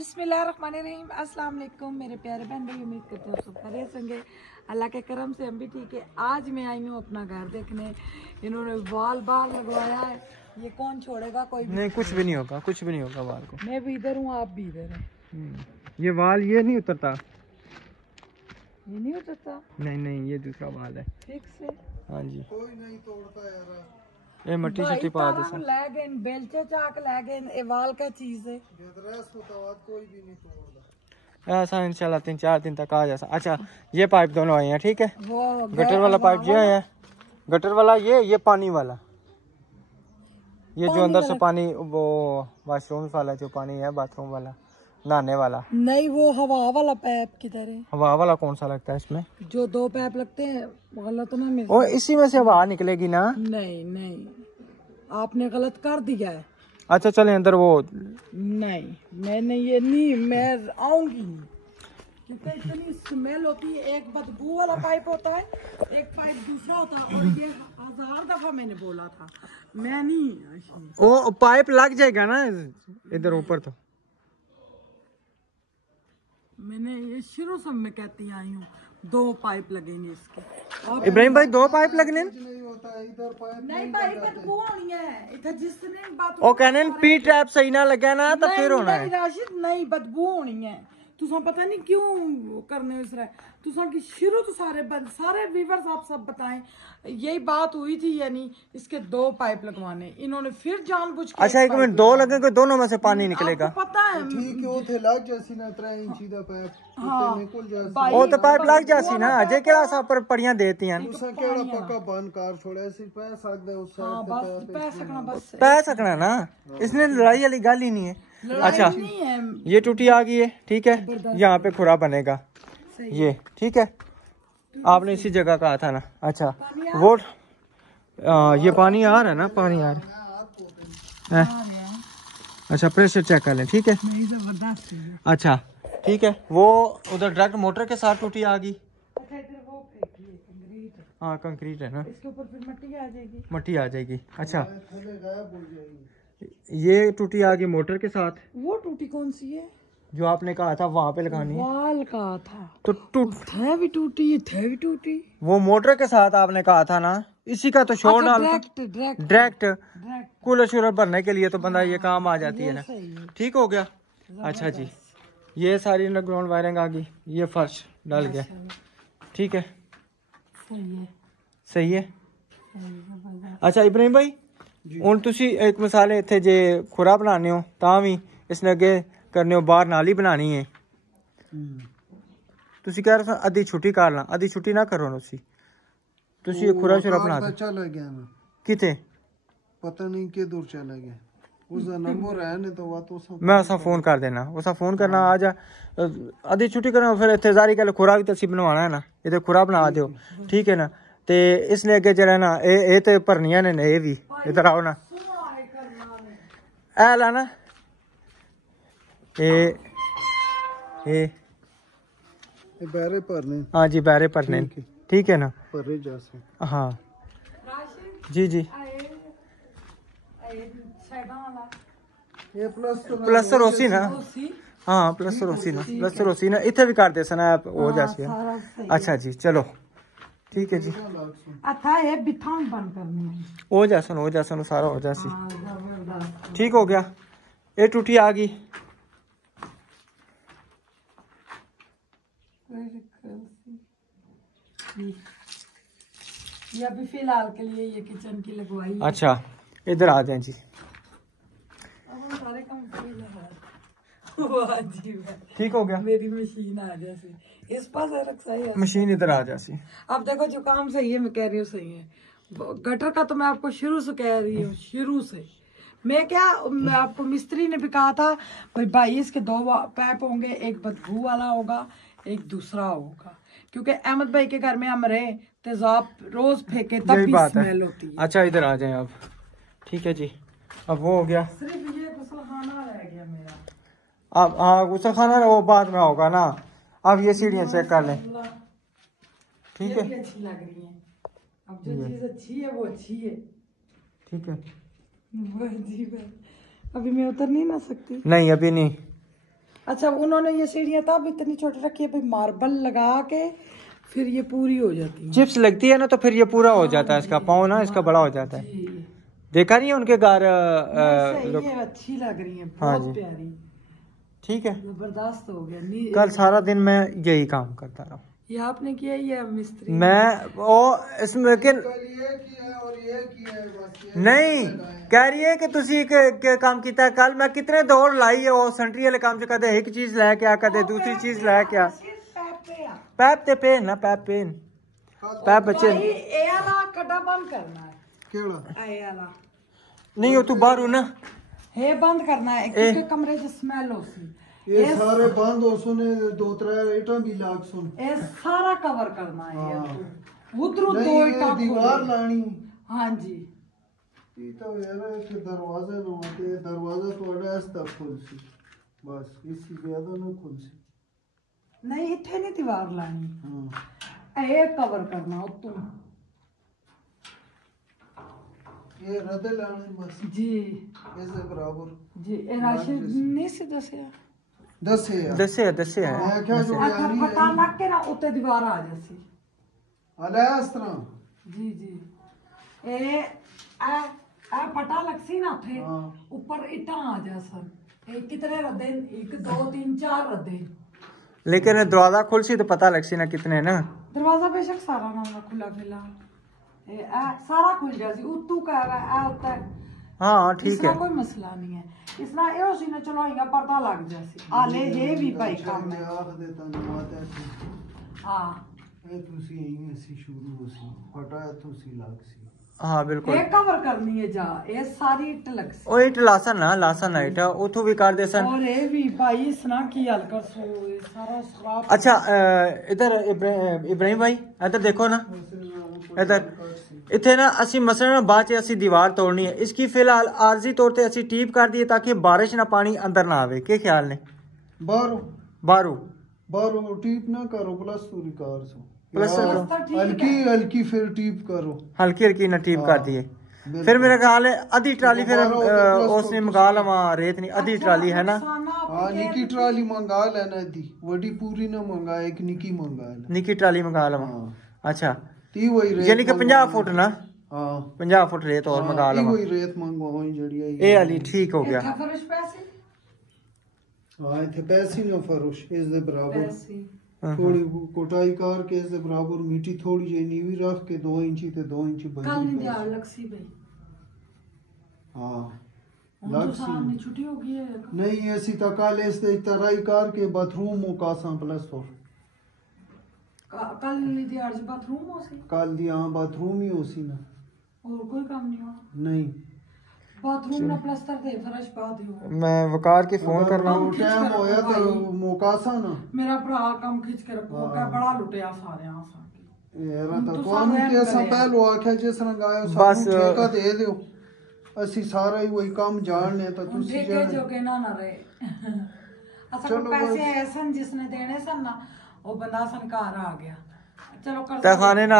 बिस्मिल्लाहिर्रहमानिर्रहीम। अस्सलाम वालेकुम मेरे प्यारे बहन भाई, उम्मीद करते हो सब खैरियत होंगे। अल्लाह के करम से हम भी ठीक है। आज मैं आई हूँ अपना घर देखने। इन्होंने वॉल बाल लगवाया है, ये कौन छोड़ेगा? कोई भी नहीं, कुछ भी नहीं होगा, कुछ भी नहीं होगा वाल को। मैं भी इधर हूँ, आप भी इधर हैं। ये वाल ये नहीं उतरता, ये नहीं उतरता। नहीं नहीं, ये दूसरा वाल है फिक्स है। हाँ जी, कोई नहीं तोड़ता यार। ये मट्टी शट्टी पा दे ले गए बेलचे चाक ले गए, ये वाल का चीज है। कोई भी नहीं तोड़ता ऐसा इंशाल्लाह 3-4 दिन तक आ जाएगा। अच्छा, ये पाइप दोनों आए हैं, ठीक है। वो गटर वाला पाइप ये है, गटर वाला ये पानी वाला, ये जो अंदर से पानी वो वॉशरूम वाला जो पानी है, बाथरूम वाला, नहाने वाला नहीं। वो हवा वाला पाइप किधर है? हवा वाला कौन सा लगता है इसमें? जो 2 पाइप लगते हैं, गलत ना मिल। और इसी में से हवा निकलेगी ना? नहीं नहीं, आपने गलत कर दिया है। अच्छा चले अंदर। वो नहीं, मैंने ये नहीं, मैं आऊंगी नहीं, क्योंकि इतनी स्मेल होती है। एक बदबू वाला पाइप होता है, एक पाइप दूसरा होता है, और ये 1000 दफा मैंने बोला था, मैं नहीं। वो पाइप लग जाएगा ना इधर ऊपर। तो मैंने ये शुरू से मैं कहती आई हूँ 2 पाइप लगेंगे इसके। इब्राहिम भाई 2 पाइप लगने नहीं होता इधर पाइप नहीं भाई, बदबू होनी है इधर। जिसने बात ओ कहने पी ट्रैप सही ना लगे ना तो फिर होना है। राशिद नहीं, बदबू होनी है। तुसा पता नहीं क्यों करने इस रहा। तुसा की शुरू तो सारे व्यूअर्स आप सब बताएं, यही बात हुई थी, यानी इसके 2 पाइप लगवाने, इन्होंने फिर जानबूझ के। अच्छा, एक मिनट, 2 लगेंगे, दोनों में से पानी निकलेगा? पता है ठीक है, वो थे लग जैसी ना 3 इंची दा पाइप हाँ, निकल जासी। वो तो पाइप लग जासी ना, अजय के साथ पर पड़ियां देती हैं। तुसा केड़ा पक्का बंद कर छोड़े सी पै सकदे उस साइड पे पै सकना ना, इसने लड़ाई वाली गल ही नहीं है। अच्छा, ये टूटी आ गई है, ठीक है। यहाँ पे खुरा बनेगा ये, ठीक है। आपने इसी जगह कहा था ना। अच्छा, वो ये पानी आ रहा है ना, पानी आ रहा है। अच्छा, प्रेशर चेक कर लें, ठीक है। अच्छा ठीक है, वो उधर डायरेक्ट मोटर के साथ टूटी आ गई। हाँ, कंक्रीट है ना, इसके ऊपर फिर मट्टी आ जाएगी। मट्टी आ जाएगी। अच्छा, ये टूटी आ गई मोटर के साथ। वो टूटी कौन सी है? जो आपने कहा था वहाँ पे लगानी है। वाल कहा था तो थे भी टूटी, थे भी टूटी। वो मोटर के साथ आपने कहा था ना, इसी का तो शोर डाल डायरेक्ट कूलर शूलर भरने के लिए तो बंदा ये काम आ जाती है ना। ठीक हो गया। अच्छा जी, ये सारी अंडरग्राउंड वायरिंग आ गई, ये फर्श डल गया, ठीक है। सही है। अच्छा इब्राहिम भाई, ਹੁਣ ਤੁਸੀਂ ਇੱਕ ਮਿਸਾਲ ਇੱਥੇ ਜੇ ਖੁਰਾ ਬਣਾਉਂਦੇ ਹੋ ਤਾਂ ਵੀ ਇਸ ਨੇ ਅੱਗੇ ਕਰਨੇ ਹੋ, ਬਾਹਰ ਨਾਲੀ ਬਣਾਣੀ ਹੈ। ਤੁਸੀਂ ਕਹਿ ਰਹੇ ਹੋ ਅੱਧੀ ਛੁੱਟੀ ਕਰ ਲਾਂ, ਅੱਧੀ ਛੁੱਟੀ ਨਾ ਕਰੋ ਤੁਸੀਂ ਇਹ ਖੁਰਾ ਸ਼ੁਰਾ ਬਣਾ ਦੇ। चला गया मैं, ਕਿਤੇ पता नहीं किधर चला गया। उसका नंबर है नहीं तो वो तो मैं उसा फोन कर देना, उसा फोन करना आ जा, अद्धी छुट्टी करना, फिर इतने सारी गल खुरा भी तसी बनवाना है ना, इधर खुरा बना दो, ठीक है ना। ते इसने अगे जरा ना ये तो भरनिया ने, ये भी इधर आओ ना, ऐ ला ना, ये बैरे भरने। हाँ जी, बैरे भरने, ठीक है ना। भरे जैसे हाँ जी जी। ये प्लस्तर होसी ना, हाँ प्लस्तर होसी ना, प्लस्तर होसी ना, इतने भी कर दे सना हो जासी है। अच्छा जी, चलो ठीक है जी। अच्छा, ये बिथान बंद करनी है। हो जासन सारा हो जासी, ठीक हो गया। ये टूटी आ गई। ये अभी फिलहाल के लिए ये किचन की लगवाई है। अच्छा, इधर आ जाए जी। सारे काम ठीक हो गया। मेरी मशीन आ जासी, इस पास है, रख सही है। मशीन इधर आ जासी। अब देखो जो काम सही है, मैं कह रही हूँ सही है। गटर का तो मैं आपको शुरू से कह रही हूँ, शुरू से मैं आपको मिस्त्री ने भी कहा था भाई इसके 2 पाइप होंगे, एक बदबू वाला होगा, एक दूसरा होगा, क्योंकि अहमद भाई के घर में हम रहे तेजाब रोज फेंके तब भी स्मेल होती है। अच्छा, इधर आ जाए आप, ठीक है जी। अब वो हो गया, सिर्फ ये गुस्लखाना रह गया मेरा। अब हाँ, गुस्ल खाना वो बाद में होगा ना। अब ये सीढ़ियाँ चेक कर लें, ठीक है। अच्छी लग रही है, अब जो चीज अच्छी है वो अच्छी है, ठीक है। वो अजीब है। अभी मैं उतर नहीं ना सकती। नहीं अभी नहीं, अच्छा उन्होंने ये सीढ़ियाँ तब इतनी छोटी रखी है भाई मार्बल लगा के फिर ये पूरी हो जाती है। चिप्स लगती है ना तो फिर ये पूरा हो जाता है, इसका पाँव ना इसका बड़ा हो जाता है। जी। देखा नहीं है उनके घर सही है, अच्छी लग रही है, हाँ बहुत जी। प्यारी, ठीक है। जबरदस्त हो गया। कल सारा दिन मैं यही काम करता रहा। ये आपने किया, ये मिस्त्री मैं वो इसमें कि नहीं कह रही है कि तुसी के काम किया कल मैं कितने दौड़ लाई है वो सेंट्री वाले काम से कदे एक चीज लैके आ कदे दूसरी चीज लैके आ पैप ते पेन ना पैप पेन पैप बच्चे ए वाला कटा बंद करना है। केड़ा ए वाला नहीं हो तू बाहर हो ना हे बंद करना है क्योंकि कमरे च स्मेल होसी। ये सारे बंद हो सुने 2-3 ईटा भी लाग सुन ये सारा कवर करना है ये उधरों दो नहीं ईटा ये दीवार लानी हाँ जी ये तो यार कि दरवाजा ना होते दरवाजा तो अड़ास तक खुल सी बस इससे ज्यादा ना खुल सी नहीं इतने नहीं दीवार लानी हाँ ये कवर करना तू ये रदे लाने बस जी ऐसे बराबर जी ए राशिद नहीं से दसिया दसे है मैं क्या जो अच्छा पता लग के ना उते दीवार आ जासी अलास तरह जी जी ए आ पता लगसी ना थे हाँ। ऊपर इटा आ जा सर ए कितने रद्दे 1 2 3 4 रद्दे लेकिन दरवाजा खुल सी तो पता लग सी ना कितने ना दरवाजा बेशक सारा ना खुला फिलहाल ए सारा खुल जासी उतू का आ होता है। हाँ ठीक इसका है कोई मसला नहीं है इसना ए उसी ने चलो इनका पर्दा लग जासी आले ये भी भाई काम है आख देता नहीं आता है हां ए तुसी यहीं से शुरू हो सी फटाया तुसी लाग सी हाँ बिल्कुल ये कवर करनी है जा ये सारी इट लग सी ओ इट लासन इट उथू भी कर दे सन। और ये भी भाई इसना की हल्का सो ये सारा खराब। अच्छा इधर इब्राहिम भाई इधर देखो ना इधर इतने ना असि मसलन बाद च असि दीवार तोड़नी है इसकी फिलहाल आरजी तौर ते असि टीप कर दी ताकि बारिश ना पानी अंदर ना आवे के ख्याल ने बारू बारू टीप ना करो प्लास्टर कार सो प्लस हल्की हल्की फिर टीप करो हल्की ना टीप कर दिए फिर मेरा ख्याल है आधी ट्राली फिर उसने मंगा लवा रेत नहीं आधी ट्राली है ना हाँ निकी ट्राली मंगा लेना दी वडी पूरी ना मंगा एक निकी मंगा ले निकी ट्राली मंगा लवा। अच्छा ती वही रेत यानी कि 50 फुट ना हाँ 50 फुट रेत और मंगा लवा वही रेत मंगवाई जड़ी आई ए अली ठीक हो गया। फर्श पैसे हाँ इथे पैसे ना फरोश इस दे बराबर पैसे थोड़ी कोटाई कर के इस दे बराबर मिट्टी थोड़ी जी नीवी रख के 2 इंची ते 2 इंची कल बंदी नहीं दिया लक्सी भाई हाँ तो सामने छुट्टी हो गई है नहीं ऐसी तो कल इस दे तराई कर के बाथरूम का सा प्लस हो कल नहीं दिया आज बाथरूम हो सी कल दी हाँ बाथरूम ही हो सी ना और कोई काम नहीं हो नहीं बाथरूम ना प्लास्टर दे फर्श पा दियो मैं वकार के फोन कर रहा हूँ। टाइम होया तो मोकासा ना मेरा भरा काम खिंच के रखो क्या बड़ा लुटिया सारे आसा यार तो कौन के सा पहलो आख्या जिस रंग आयो बस ठेका दे दियो ਅਸੀਂ ਸਾਰਾ ਹੀ वही काम जानने तो ਤੁਸੀਂ ठेके जोगे ना रहे अच्छा पैसे ऐसे जिसने देने सन ना वो बंदा संकार आ गया चलो कर तखाने ना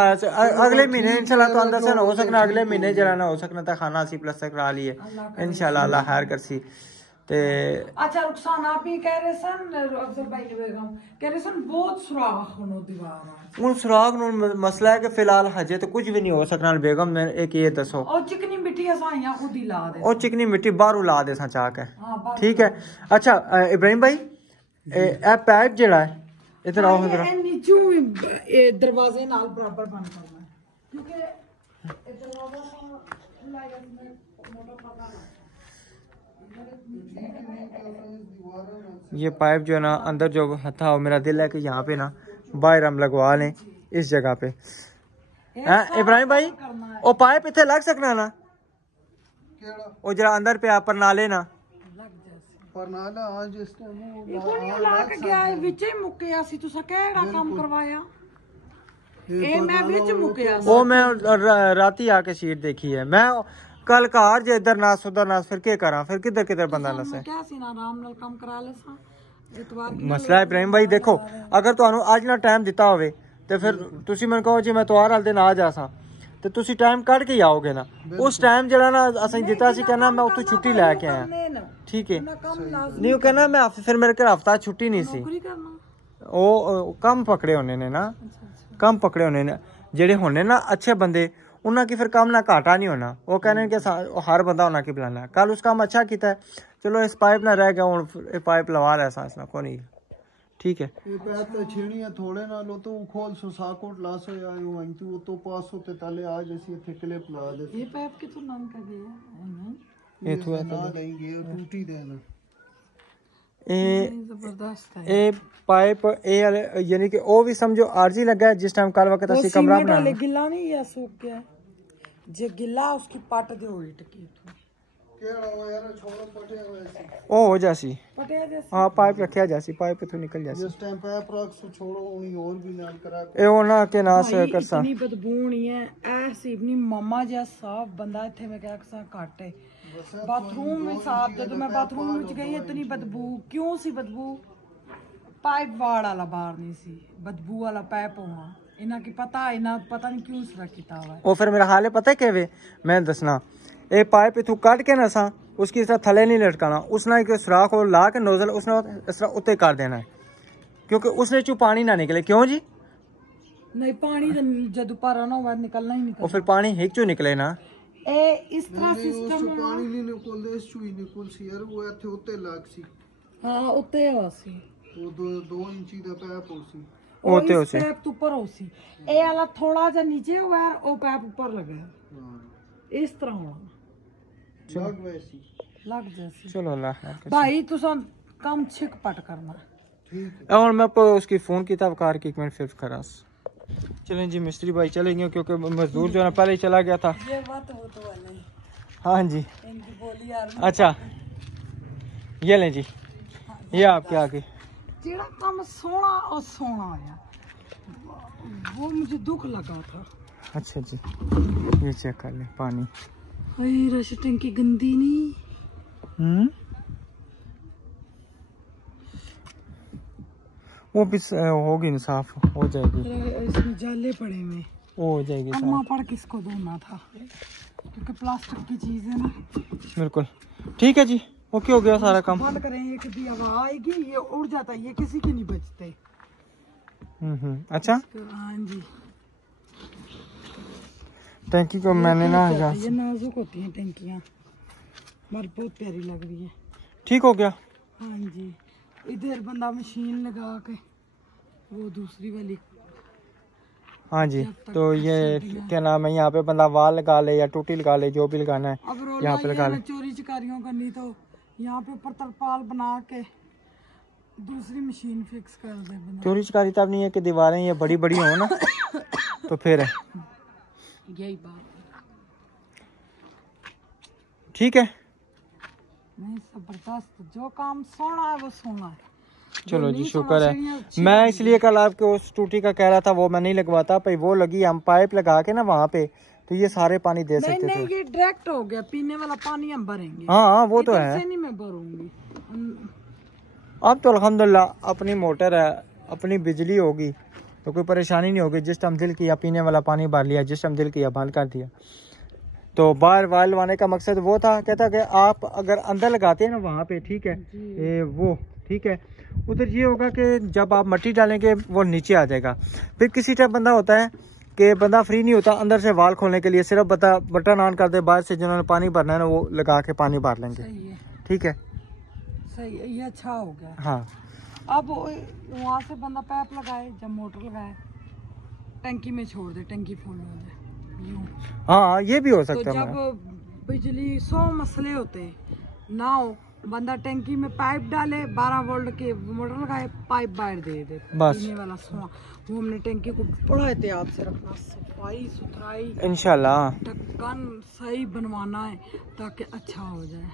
अगले महीने इंशाल्लाह तो अंदर से ना हो सकना अगले महीने जरा ना हो सकना तखाना सी प्लस करा लिए इंशाल्लाह अल्लाह खैर करसी ते। अच्छा रुखसान आप ही कह रहे सन अफजल भाई ने बेगम कह रहे सन बहुत सुराख होनो दीवार उन सुराग नु मसला है कि फिलहाल हजे तो कुछ भी नहीं हो सकना बेगम ने एक ये दसो और चिकनी मिट्टी असाइयां खुद ही ला दे और चिकनी मिट्टी बाहरों ला दे सा चाक है हां ठीक है। अच्छा इब्राहिम भाई ए पैप जेड़ा है इधर आओ इधर नीचू दरवाजे नाल बराबर बंद करना क्योंकि दरवाजा लाया मोटा पका ये पाइप जो है ना अंदर जो था मेरा दिल है कि यहाँ पे ना बाहर हम लगवा लें इस जगह पे। इब्राहिम भाई वो पाइप इतने लग सकना ना वो जरा अंदर पे आप नाले ना परनाला आज इस टाइम ਇਹ ਕੋਣੀ ਲਾ ਕੇ ਗਿਆ ਇਹ ਵਿੱਚ ਹੀ ਮੁੱਕਿਆ ਸੀ ਤੁਸੀਂ ਕਿਹੜਾ ਕੰਮ ਕਰਵਾਇਆ ਇਹ ਮੈਂ ਵਿੱਚ ਮੁੱਕਿਆ ਸੀ वो मैं राती आके सीट देखी है मैं कल कार जे इधर नास उधर नास फिर के करा फिर किधर किधर बंदा नसे क्या सी ना आराम ਨਾਲ ਕੰਮ ਕਰਾ ਲੈ ਸਾਂ ਇਤਵਾਰ ਮਸਲਾ ਇਬਰਾਹਿਮ ਭਾਈ ਦੇਖੋ ਅਗਰ ਤੁਹਾਨੂੰ ਅੱਜ ਨਾ ਟਾਈਮ ਦਿੱਤਾ ਹੋਵੇ ਤੇ ਫਿਰ ਤੁਸੀਂ ਮੈਨੂੰ ਕਹੋ ਜੀ ਮੈਂ ਇਤਵਾਰ ਵਾਲੇ ਦਿਨ ਆ ਜਾਸਾਂ ਤੇ ਤੁਸੀਂ ਟਾਈਮ ਕੱਢ ਕੇ ਹੀ ਆਓਗੇ ਨਾ। ਉਸ ਟਾਈਮ ਜਿਹੜਾ ਨਾ ਅਸੀਂ ਦਿੱਤਾ ਸੀ ਕਹਿੰਦਾ ਮੈਂ ਉੱਥੋਂ ਛੁੱਟੀ ਲੈ ਕੇ ਆਇਆ, ਠੀਕ ਹੈ ਨਹੀਂ ਉਹ ਕਹਿੰਦਾ ਮੈਂ ਫਿਰ ਮੇਰੇ ਘਰ ਹਫਤਾ ਛੁੱਟੀ ਨਹੀਂ ਸੀ, ਉਹ ਕੰਮ ਪਕੜੇ ਹੋਣੇ ਨੇ ਨਾ, ਕੰਮ ਪਕੜੇ ਹੋਣੇ ਨੇ ਜਿਹੜੇ होने ना अच्छे बंदे उन्होंने की फिर काम ना घाटा नहीं होना। वो कहने कि हर बंदा उन्होंने की बुलाना। कल उस काम अच्छा किया है, चलो इस पाइप ना रह गया हूँ, पाइप लवा रहा सांस ना को नहीं, ठीक है। ये पैप तो छेड़ी है थोड़े ना लो तो खोल सो साकोट लासो या यो वहीं तो वो तो पास होते ताले आज ऐसी थे क्लिप लगा दे। ये पैप के तो नाम का गया ये तो ना देंगे टूटी देना। ਇਹ ਪਾਈਪ ਇਹ यानी कि ਉਹ ਵੀ ਸਮਝੋ ਆਰਜੀ ਲੱਗਾ ਹੈ। जिस टाइम कल वक्त ਅਸੀਂ कमरा बनाया गिला नहीं या सूख गया जे गिला उसकी पट दे होई टकी केड़ा हो यार छोड़ो पटे हुए से ਉਹ ਹੋ ਜਾਸੀ पटिया जैसे हाँ पाइप रखा जासी, पाइप इथों निकल जासी। जिस टाइम पैप रख सो छोड़ो उनी और भी नाल करा ਇਹ ਉਹ ਨਾ ਕਿ ਨਾਸ ਕਰਸਾ इतनी बदबू नहीं है ऐसी अपनी मम्मा जैसा साफ बंदा इथे मैं क्या कसा घट है बाथरूम में साफ जब मैं बाथरूम में गई इतनी बदबू क्यों सी बदबू पाइप वाड़ वाला बाहर नहीं सी बदबू वाला पाइप होना इना की पता नहीं क्यों सरा किता हुआ है। ਉਹ ਫਿਰ ਮੇਰਾ ਹਾਲ ਹੈ ਪਤਾ ਕਿਵੇਂ ਮੈਂ ਦੱਸਣਾ। ਇਹ ਪਾइप इथों ਕੱਢ ਕੇ ਨਾ ਸਾਂ उसकी तरह थले नहीं लटकाना, उसने एक सुराख और ला के नोजल उसने इस तरह उत्ते कर देना है क्योंकि उसने चू पानी ना निकले। क्यों जी नहीं पानी जब पारा ना हुआ निकलना ही निकल और फिर पानी हिक चू निकले ना ए इस तरह सिस्टम पानी नहीं निकल दे चुई निकल सी यार वो इथे उत्ते लाग सी हां उत्ते होसी वो 2 इंची दा पैप होसी होते होसी पैप तो ऊपर होसी ए वाला थोड़ा जा नीचे हुआ है ओ पैप ऊपर लगा है। हां इस तरह होना लग वैसी लग जैसी। चलो अल्लाह भाई तुसा कम छिक पट करना ठीक है। और मैं उसकी फोन की था कार की एक मिनट फिर खरास। चलें जी मिस्त्री भाई चलेंगे क्योंकि मजदूर जो है पहले ही चला गया था। ये बात हो तो वाले हाँ जी इनकी बोली यार अच्छा ये लें जी ये आपके आगे जेड़ा काम सोना और सोना आया वो मुझे दुख लगा था। अच्छा जी ये चेक कर ले पानी रश टंकी गंदी नहीं वो भी होगी ना साफ हो जाएगी। इसमें जाले पड़े हुए वो हो जाएगी साफ। अम्मा पड़ किसको धोना था क्योंकि प्लास्टिक की चीज है ना। बिल्कुल ठीक है जी ओके हो गया सारा काम। बंद करें ये कभी हवा आएगी ये उड़ जाता है ये किसी के नहीं बचते। अच्छा हाँ जी टंकी को मैंने ना ये नाजुक होती हैं टंकियाँ मगर बहुत प्यारी लग रही है। ठीक हो गया हाँ जी इधर बंदा मशीन लगा के वो दूसरी वाली हाँ जी तो ये क्या नाम है यहाँ पे बंदा वाल लगा ले या टूटी लगा ले जो भी लगाना है अब यहाँ पे लगा ले। चोरी चकारियों करनी तो यहाँ पे ऊपर तरपाल बना के दूसरी मशीन फिक्स कर दे बंदा। चोरी चकारी तब नहीं है कि दीवारें ये बड़ी बड़ी हो ना तो फिर है यही बात ठीक है। नहीं जबरदस्त जो काम सोना है वो सोना है। चलो जी शुक्र है। मैं इसलिए कल आपके उस टूटी का कह रहा था वो मैं नहीं लगवाता भाई वो लगी हम पाइप लगा के ना वहाँ पे तो ये सारे पानी दे सकते थे। नहीं ये डायरेक्ट हो गया पीने वाला पानी हम भरेंगे। हाँ वो तो है नहीं मैं भरूंगी। अब तो अल्हम्दुलिल्लाह अपनी मोटर है अपनी बिजली होगी तो कोई परेशानी नहीं होगी। जिस टाइम दिल किया पीने वाला पानी भर लिया जिस टाइम दिल किया बंद कर दिया। तो बाहर वाल लगाने का मकसद वो था कहता कि आप अगर अंदर लगाते हैं ना वहाँ पे ठीक है वो ठीक है उधर ये होगा कि जब आप मिट्टी डालेंगे वो नीचे आ जाएगा। फिर किसी टाइप बंदा होता है कि बंदा फ्री नहीं होता अंदर से वाल खोलने के लिए सिर्फ बटन ऑन कर दे बाहर से जिन्होंने पानी भरना है ना वो लगा के पानी भर लेंगे। ठीक है सही है ये अच्छा हो गया। हाँ अब वहाँ से बंदा पाइप लगाए जब मोटर लगाए टंकी में छोड़ दे टंकी फुल हो जाए यूं। हाँ ये भी हो सकता तो है। जब बिजली 100 मसले होते ना हो बंदा टंकी में पाइप डाले 12 वोल्ट के मोटर लगाए पाइप बाहर दे दे बस पीने वाला सोना। वो हमने टंकी को बड़ा एहतियात से रखना सफाई सुथराई इंशाल्लाह ढक्कन सही बनवाना है ताकि अच्छा हो जाए।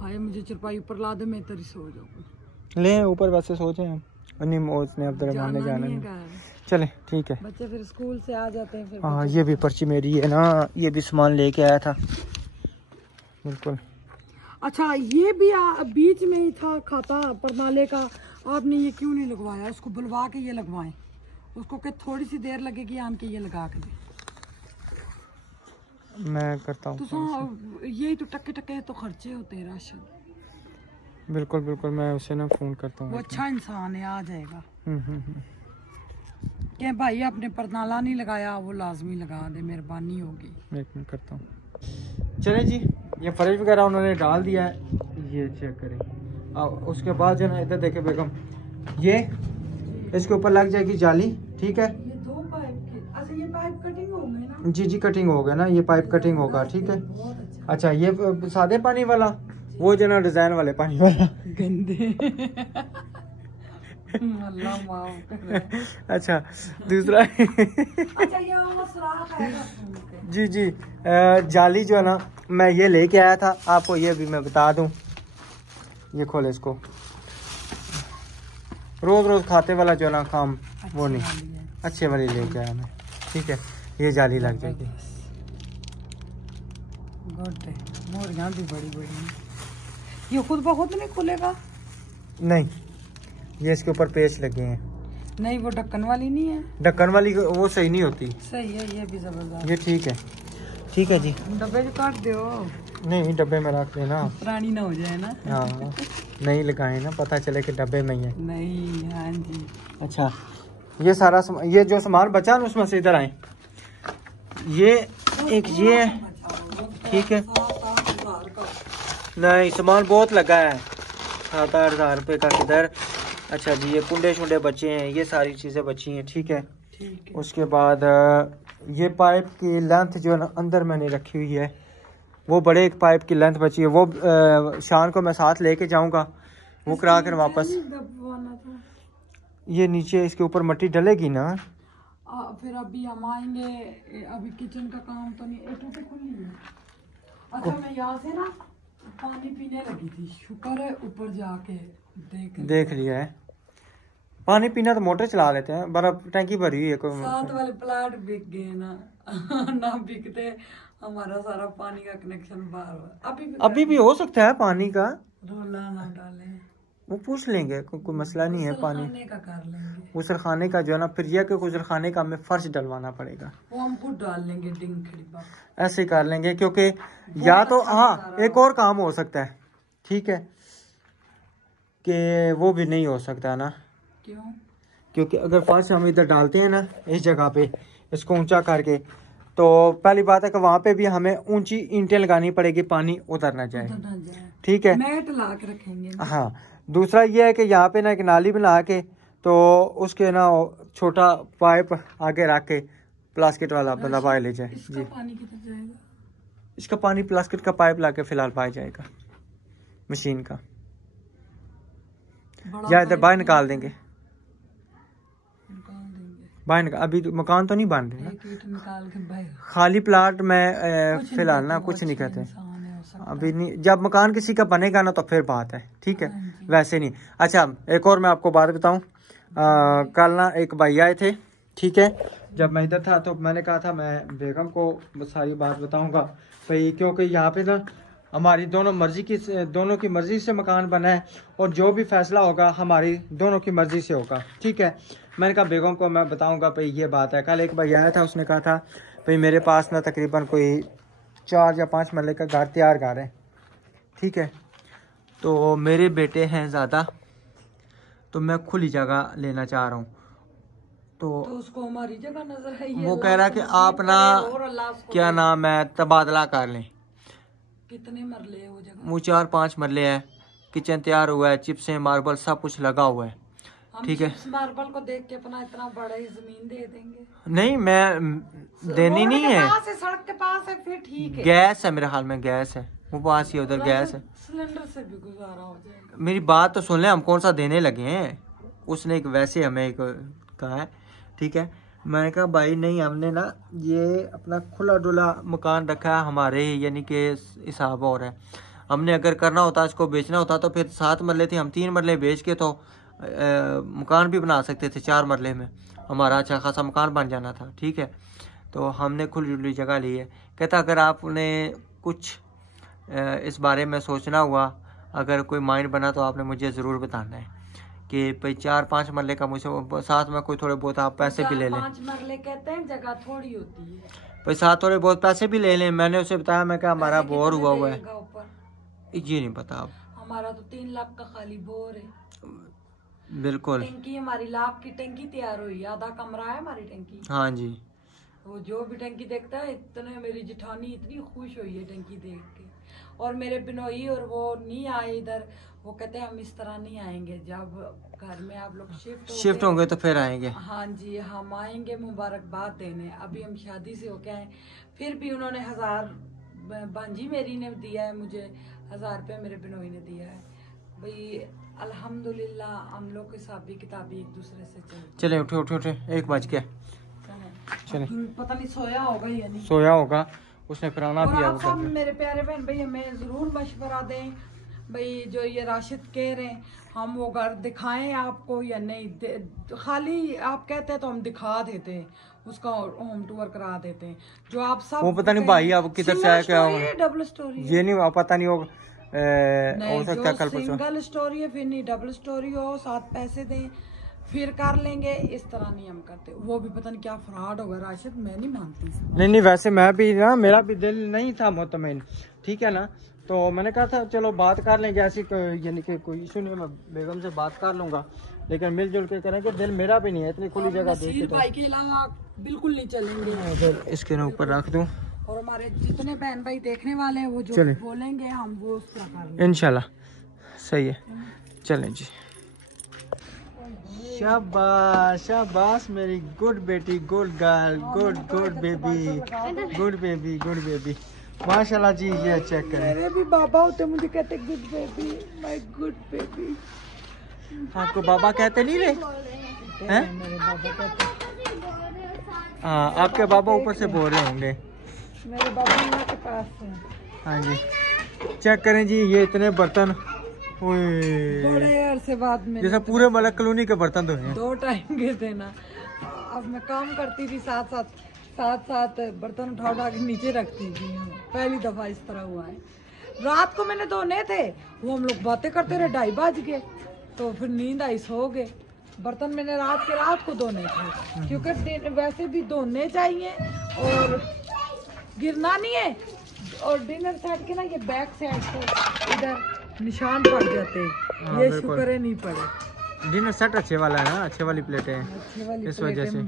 हाय मुझे चरपाई ऊपर ला दे मैं तेरी सो जाऊँ। ले ऊपर वैसे सोचे हम उसने अब्दुलरहमान ने जाना नहीं। चले ठीक है बच्चे फिर स्कूल से आ जाते हैं फिर। हाँ ये भी पर्ची मेरी है ना ये भी सामान लेके आया था बिल्कुल। अच्छा ये भी बीच में ही था खाता परनाले का आपने ये क्यों नहीं लगवाया उसको बुलवा के ये लगवाएं उसको कि थोड़ी सी देर लगेगी आन के ये लगा के दे। मैं करता हूँ। तो यही तो टके टके तो खर्चे होते हैं राशन। बिल्कुल बिल्कुल, मैं उसे ना फोन करता हूँ। वो अच्छा इंसान है, आ जाएगा। हम्म। क्या भाई आपने परनाला नहीं लगाया, वो लाजमी लगा दे, मेहरबानी होगी। मैं एक मिनट करता हूँ। चले जी, ये फ्रिज वगैरह उन्होंने डाल दिया है, ये चेक करें। उसके बाद जो ना इधर देखे बेगम, ये इसके ऊपर लग जाएगी जाली, ठीक है। ये 2 पाइप के, अच्छा ये पाइप कटिंग हो गए ना? जी कटिंग हो गया ना, ये पाइप कटिंग होगा, ठीक है। बहुत अच्छा ये सादे पानी वाला, वो जो ना डिजाइन वाले पानी वाला गंदे। अल्लाह माफ करे। अच्छा दूसरा अच्छा ये वो सुराख है ना? जी जाली जो है ना, मैं ये लेके आया था, आपको ये भी मैं बता दूं। ये खोले इसको, रोज रोज खाते वाला जो है ना काम, वो नहीं, अच्छे वाली लेके आया मैं, ठीक है। ये जाली लग जाएगी। गुड है, मोरियां भी बड़ी बड़ी हैं। ये खुद ब खुद नहीं खुलेगा? नहीं, ये इसके ऊपर पेच लगे हैं। नहीं वो ढक्कन वाली नहीं है? ढक्कन वाली वो सही नहीं होती। सही है, ये भी जबरदस्त। ये ठीक है जी। डब्बे जो काट दो। नहीं डब्बे में रख देना, पुरानी ना हो जाए ना। हाँ नहीं लगाए ना, पता चले कि डब्बे में ही है। नहीं, हाँ जी। अच्छा ये सारा ये जो सामान बचा ना, उसमें से इधर आए, ये एक ये है, ठीक है। नहीं सामान बहुत लगा है, 7-8 हज़ार रुपये का किधर। अच्छा जी ये कुंडे शुंडे बचे हैं, ये सारी चीज़ें बची हैं, ठीक है। उसके बाद ये पाइप की लेंथ जो है ना अंदर मैंने रखी हुई है, वो बड़े एक पाइप की लेंथ बची है, वो शान को मैं साथ लेके जाऊंगा, वो करा कर वापस। ये नीचे इसके ऊपर मिट्टी डलेगी ना। फिर अभी हम आएंगे, अभी किचन का काम तो नहीं, टूटी खुली है। अच्छा मैं यहाँ से ना पानी पीने लगी थी, शुक्र है ऊपर जाके देख लिया है। पानी पीना तो मोटर चला लेते हैं, बर्फ टैंकी भरी हुई है। साथ वाले प्लाट बिक गए ना। ना बिकते हमारा सारा पानी का कनेक्शन बाहर। अभी भी हो सकता है पानी का, रोला ना डाले, वो पूछ लेंगे, कोई मसला नहीं है। पानी का कर लेंगे, गुसलखाने का जो है ना, फिर यह कि गुसलखाने का हमें फर्श डलवाना पड़ेगा, वो हम खुद डाल लेंगे, डिंग खड़ी बात ऐसे कर लेंगे। क्योंकि या तो हाँ एक और काम हो सकता है, ठीक है, कि वो भी नहीं हो सकता ना। क्यों? क्योंकि अगर फर्श हम इधर डालते हैं ना, इस जगह पे इसको ऊंचा करके, तो पहली बात है कि वहाँ पे भी हमें ऊंची ईंटें लगानी पड़ेगी, पानी उतर ना जाए, ठीक है। मैट ला के रखेंगे। हाँ दूसरा ये है कि यहाँ पे ना एक नाली बना के, तो उसके ना छोटा पाइप आगे रख के प्लास्टिक वाला बंदा पाए ले जाए जी। पानी किधर जाएगा? इसका पानी प्लास्टिक का पाइप ला के फिलहाल पाया जाएगा, मशीन का, या इधर बाहर निकाल देंगे। बाहर निकाल, अभी तो मकान तो नहीं बन रहे ना, खाली प्लाट में फिलहाल ना कुछ नहीं कहते अभी नहीं। जब मकान किसी का बनेगा ना तो फिर बात है, ठीक है, वैसे नहीं। अच्छा एक और मैं आपको बात बताऊं, कल ना एक भाई आए थे, ठीक है। जब मैं इधर था तो मैंने कहा था मैं बेगम को सारी बात बताऊंगा भाई, क्योंकि यहाँ पे ना हमारी दोनों की मर्जी से मकान बना है, और जो भी फैसला होगा हमारी दोनों की मर्जी से होगा, ठीक है। मैंने कहा बेगम को मैं बताऊंगा भाई ये बात है। कल एक भाई आया था, उसने कहा था भाई मेरे पास ना तकरीबन कोई 4 या 5 मरले का घर तैयार घर है, ठीक है, तो मेरे बेटे हैं ज़्यादा, तो मैं खुली जगह लेना चाह रहा हूँ। तो उसको हमारी जगह नजर है, वो कह रहा कि आप ना क्या नाम है तबादला कर लें। कितने मरले है वो जगह? वो 4-5 मरले है, किचन तैयार हुआ है, चिप्सें मार्बल सब कुछ लगा हुआ है, ठीक है। मार्बल को देख के अपना इतना बड़ा ही जमीन दे देंगे। नहीं मैं देनी नहीं है, सड़क के पास है, फिर ठीक है। गैस है मेरे ख्याल में, गैस है वो पास ही, उधर गैस है, सिलेंडर से भी गुजारा हो जाएगा। मेरी बात तो सुन ले, हम कौन सा देने लगे हैं। उसने एक वैसे हमें एक कहा है, ठीक है। मैंने कहा भाई नहीं, हमने ना ये अपना खुला डुला मकान रखा है हमारे, यानी कि हिसाब और है। हमने अगर करना होता, इसको बेचना होता, तो फिर 7 मरले थे, हम 3 मरले बेच के तो मकान भी बना सकते थे। 4 मरले में हमारा अच्छा खासा मकान बन जाना था, ठीक है। तो हमने खुली डुली जगह ली है। कहता अगर आपने कुछ इस बारे में सोचना हुआ, अगर कोई माइंड बना, तो आपने मुझे ज़रूर बताना है कि भाई 4-5 मरले का मुझे साथ में कोई थोड़े बहुत आप पैसे भी ले लें। 5 मरले कहते हैं, जगह थोड़ी होती है। भाई साथ थोड़े बहुत पैसे भी ले लें। मैंने उसे बताया, मैं क्या हमारा पैसे बोर कितने हुआ हुआ है, देगा ऊपर? ये नहीं पता अब। हमारा तो 3 लाख का खाली बोर है। बिल्कुल। टंकी हमारी लाख की टंकी तैयार हुई, आधा कमरा है हमारी टंकी। हाँ जी। वो जो भी टंकी देखता है, इतने मेरी जेठानी इतनी खुश हुई है टंकी देख के। और मेरे बिनोई और वो नहीं आए इधर, वो कहते हैं हम इस तरह नहीं आएंगे, जब घर में आप लोग शिफ्ट होंगे तो फिर आएंगे। हाँ जी, हम आएंगे मुबारकबाद देने। अभी हम शादी से होके आए, फिर भी उन्होंने 1000 भांजी मेरी ने दिया है मुझे, 1000 रुपये मेरे बिनोई ने दिया है। भाई अल्हम्दुलिल्लाह हम लोग हिसाबी किताबी एक दूसरे से चले। उठे उठे उठे, 1 बज गया। चले, पता नहीं सोया होगा या नहीं सोया होगा, उसने फिराना भी है। सब मेरे प्यारे बहन भाई हमें जरूर मशवरा दें भाई, जो ये राशिद कह रहे हैं हम वो घर दिखाएं आपको या नहीं। खाली आप कहते हैं तो हम दिखा देते हैं, उसका होम टूर करा देते हैं। जो आप सब वो पता नहीं भाई आप किधर से आया, क्या डबल स्टोरी ये नहीं पता नहीं होगा, हो सकता है कल परसों सिंगल स्टोरी है, फिर नहीं डबल स्टोरी हो, 7 पैसे दें फिर कर लेंगे, इस तरह नहीं हम करते। वो भी पता नहीं क्या फ्रॉड होगा राशिद, मैं नहीं मानती। नहीं वैसे मैं भी ना, मेरा भी दिल नहीं था मुतमईन, ठीक है ना, तो मैंने कहा था चलो बात कर लेंगे, ऐसी यानी कि कोई इशू नहीं, मैं बेगम से बात कर लूंगा, लेकिन मिलजुल के करेंगे। दिल मेरा भी नहीं है इतनी खुली जगह देख के, भाई के अलावा बिल्कुल नहीं चलेंगे। फिर इसके ना ऊपर रख दूं, और हमारे जितने बहन भाई देखने वाले हैं वो जो बोलेंगे हम वो उस तरह कर लेंगे इंशाल्लाह। सही है, चलें जी। शाबाश शाबाश मेरी गुड बेटी, good girl, good baby, good baby, good baby, माशाल्लाह जी। ये चेक करें, मेरे भी बाबा होते मुझे कहते good baby, my good baby. आपको बाबा कहते नहीं रहे हैं? मेरे बाबा कहते, हाँ आपके बाबा ऊपर से बोल रहे होंगे। मेरे बाबा अल्लाह के पास है। हाँ जी, चेक करें जी, ये इतने बर्तन बड़े अरसे बाद में, जैसे पूरे मलक कॉलोनी के बर्तन धोए हैं। 2 टाइम के थे ना, अब मैं काम करती थी साथ साथ बर्तन उठा के नीचे रखती थी। पहली दफा इस तरह हुआ है। रात को मैंने धोने थे, वो हम लोग बातें करते रहे, 2:30 बज गए, तो फिर नींद आई, सो गए। बर्तन मैंने रात को धोने थे, क्योंकि वैसे भी धोने चाहिए और गिरना नहीं है। और डिनर सेट के ना ये बैक साइड से इधर निशान पड़ जाते हैं, ये शुक्र है नहीं पड़े। डिनर सेट अच्छे वाला है ना, अच्छे वाली प्लेटें हैं, अच्छे वाली इस वजह से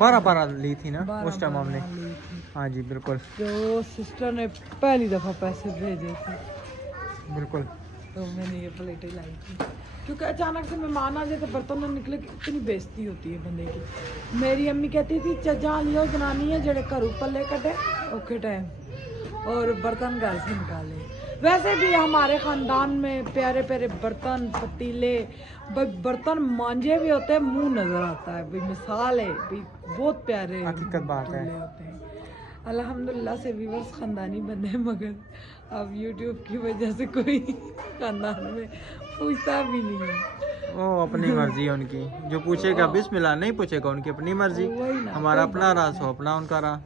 12 ली थी ना उस टाइम हमने। हाँ जी बिल्कुल, जो सिस्टर ने पहली दफा पैसे भेजे थे, बिल्कुल, तो मैंने ये प्लेटें लाई थी। क्योंकि अचानक से मेहमान आ जाए तो बर्तन में निकले, कितनी बेइज्जती होती है बंदे की। मेरी अम्मी कहती थी चजा लियो जनानी है जेड़े घरों पल्ले कटे औखे टाइम, और बर्तन घर से निकाले। वैसे भी हमारे खानदान में प्यारे प्यारे बर्तन, पतीले, बर्तन मांझे भी होते हैं, मुंह नजर आता है भाई, मिसाल है भाई, बहुत प्यारे हकीकत बात है। होते हैं। अल्हम्दुलिल्लाह से व्यूअर्स खानदानी बने, मगर अब यूट्यूब की वजह से कोई खानदान में पूछता भी नहीं है। ओ अपनी मर्जी है उनकी, जो पूछेगा बिस्मिल्लाह, नहीं पूछेगा उनकी अपनी मर्जी। हमारा अपना राज हो, अपना उनका राज।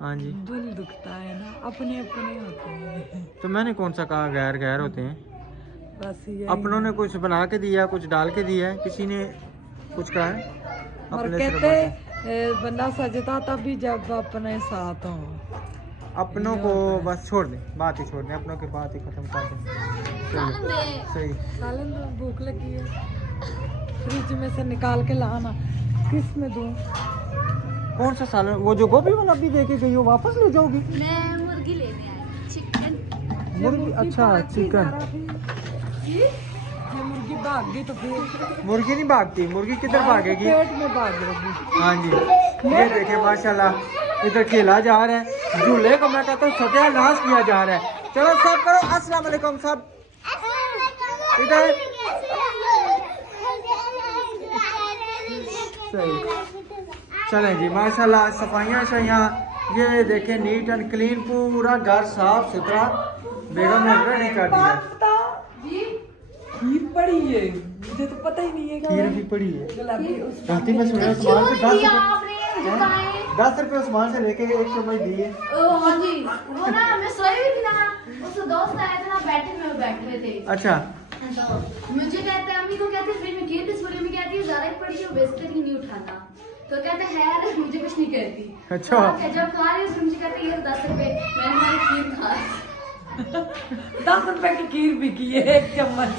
हाँ जी, दिल दुखता है ना, अपने अपने होते हैं। तो मैंने कौन सा कहा गैर गैर होते हैं? बस ये अपनों ने कुछ बना के दिया, कुछ डाल के दिया है, किसी ने कुछ कहा है। और कहते बंदा सजता तभी जब अपने साथ हो। अपनों को बस छोड़ दें, बात ही छोड़ दें, अपनों की बात ही खत्म कर दें। सही, सालन भूख लगी है, फ्रिज में से निकाल के लाना। किस में दूं? कौन सा सालन? वो जो गोभी वाला भी देके गई हो, वापस ले जाओगी? मैं मुर्गी लेने आई, चिकन। मुर्गी? अच्छा चिकन। मुर्गी भाग गई तो फिर? मुर्गी नहीं भागती, मुर्गी किधर भागेगी? पेट में भाग रही। हाँ जी, ये देखे माशाल्लाह, इधर खेला जा रहा है, झूले को मैं कहता हूँ सत्यानाश किया जा रहा है। चलो सब करो अस्सलाम वालेकुम, सब इधर। सही, चलें जी, माशाल्लाह सफाइयाँ शफाइयाँ, ये देखें नीट एंड क्लीन, पूरा घर साफ सुथरा बेगम ने रेडी कर दिया। खीर पड़ी है, मुझे तो पता ही नहीं है। खीर भी पड़ी है। राती में सुना सामान पे 10 रुपए उस्मान से लेके 1 चम्मच दी है। हाँ जी, वो ना मैं सोई हुई थी ना, उसका दोस्त आया था ना, बैठ रहे थे। अच्छा, तो मुझे कहते हैं, अम्मी को कहते हैं फ्रिज में खीर किस बोले, में कहती है ज़्यादा ही पड़ी है, वो बेचते नहीं उठाता। तो कहते हैं यार मुझे कुछ नहीं कहती। अच्छा। तो जब खा रही उसको मुझे कहते ये 10 रुपए मैंने हमारी खीर खा 10 रुपए की खीर बिकी है 1 चम्मच।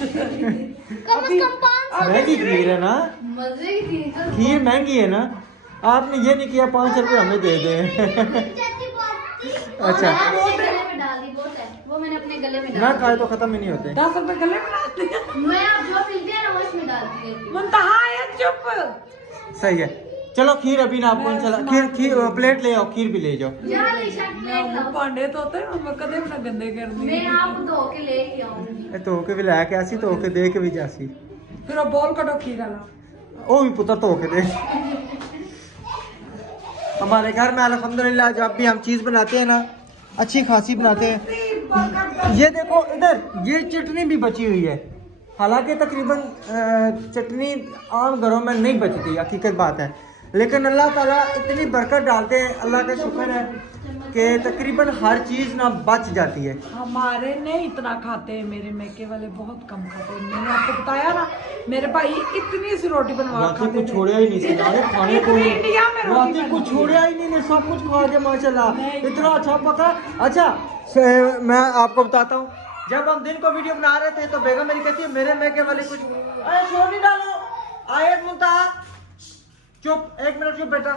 कम से कम 500 महंगी खीर है ना, मजे की थी तो खीर महंगी है ना। आपने ये नहीं किया 5 रुपए हमें दे दे। अच्छा अपने गले में डाल दी बहुत है वो मैंने अपने गले में ना डाल खाए तो खत्म ही नहीं होते। 10 रुपए गले में डालते हैं। दी। मैं आप जो पीते हैं ना वो इसमें डालती रहती हूँ। मुंतहा है चुप। सही है, चलो खीर अभी ना आपको चला खीर प्लेट ले आओ, खीर भी ले जाओ। जा ले शर्ट प्लेट लाओ। भांडे तो होते हैं मैं कदे भी ना गंदे कर दी। मैं आपको धो के लेके आऊंगी। धो के भी लाया कैसी, धो के दे के भी जासी। फिर वो बॉल कटो खीर वाला। वो भी पुत्र धो के दे। हमारे घर में अल्हम्दुलिल्लाह जब भी हम चीज बनाते हैं ना अच्छी खासी बनाते हैं। ये देखो इधर ये चटनी भी बची हुई है, हालांकि तकरीबन चटनी आम घरों में नहीं बचती, हकीकत बात है, लेकिन अल्लाह ताला इतनी बरकत डालते हैं, अल्लाह का शुक्र है कि तकरीबन हर चीज ना बच जाती है। हमारे नहीं इतना खाते हैं, मेरे मैके वाले बहुत कम खाते हैं। मैंने आपको बताया ना मेरे भाई इतनी सी रोटी बनवा बाकी कुछ छोड़ा ही नहीं सी नाले खाने को, इंडिया में रोटी बाकी कुछ छोड़ा ही नहीं, सब कुछ खा के माशाल्लाह इतना अच्छा पका। अच्छा मैं आपको बताता हूँ, जब हम दिन को वीडियो बना रहे थे तो बेगम मेरी कहती है मेरे मैके वाले कुछ अरे शोर नहीं डालो, आयत मुंतहा चुप, 1 मिनट चुप बेटा,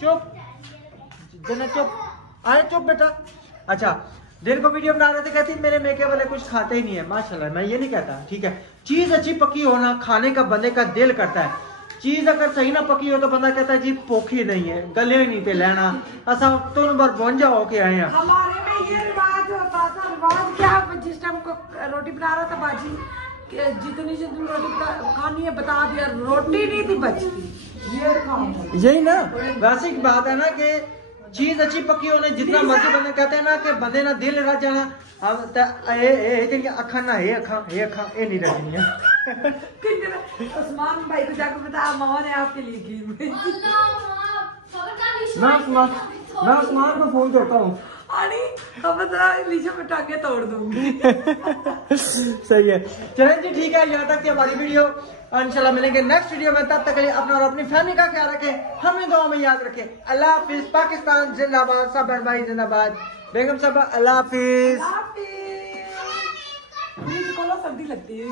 चुप जना चुप, आए चुप बेटा। अच्छा दिन को वीडियो बना रहे थे, कहती मेरे मेके वाले कुछ खाते ही नहीं है। माशाल्लाह मैं ये नहीं कहता, ठीक है, चीज अच्छी पकी हो ना खाने का बंदे का दिल करता है। चीज अगर सही ना पकी हो तो बंदा कहता है जी पोखी नहीं है, गले ही नहीं पे लेना, असा तुम बार बोंजा होके आए हैं। हमारे में ये रिवाज होता था, रिवाज क्या, जिस टाइम को रोटी बना रहा था बाजी जितनी जितनी रोटी खानी है बता दिया, रोटी नहीं थी बचती। ये खाओ यही ना वैसे की बात है ना कि चीज अच्छी पकी होने जितना मर्जी बंदे कहते हैं ना कि बंदे ना दिल रह जाना, हम अखा ना ये अखा ये नहीं रहनी है। उस्मान भाई को जाकर बताया मामा ने आपके लिए खीर भेजी। मैं उस्मान को फोन करता हूँ। अब लीशा में टांगे तोड़ दूंगी। सही है, चलें जी ठीक है, यहाँ तक थी हमारी वीडियो। इंशाल्लाह मिलेंगे नेक्स्ट वीडियो में, तब तक के लिए अपना और अपनी फैमिली का ख्याल रखें, हमें दुआ में याद रखें। अल्लाह हाफिज, पाकिस्तान जिंदाबाद, सब बहन भाई जिंदाबाद, बेगम साहब अल्लाह हाफिज। सर्दी लगती है।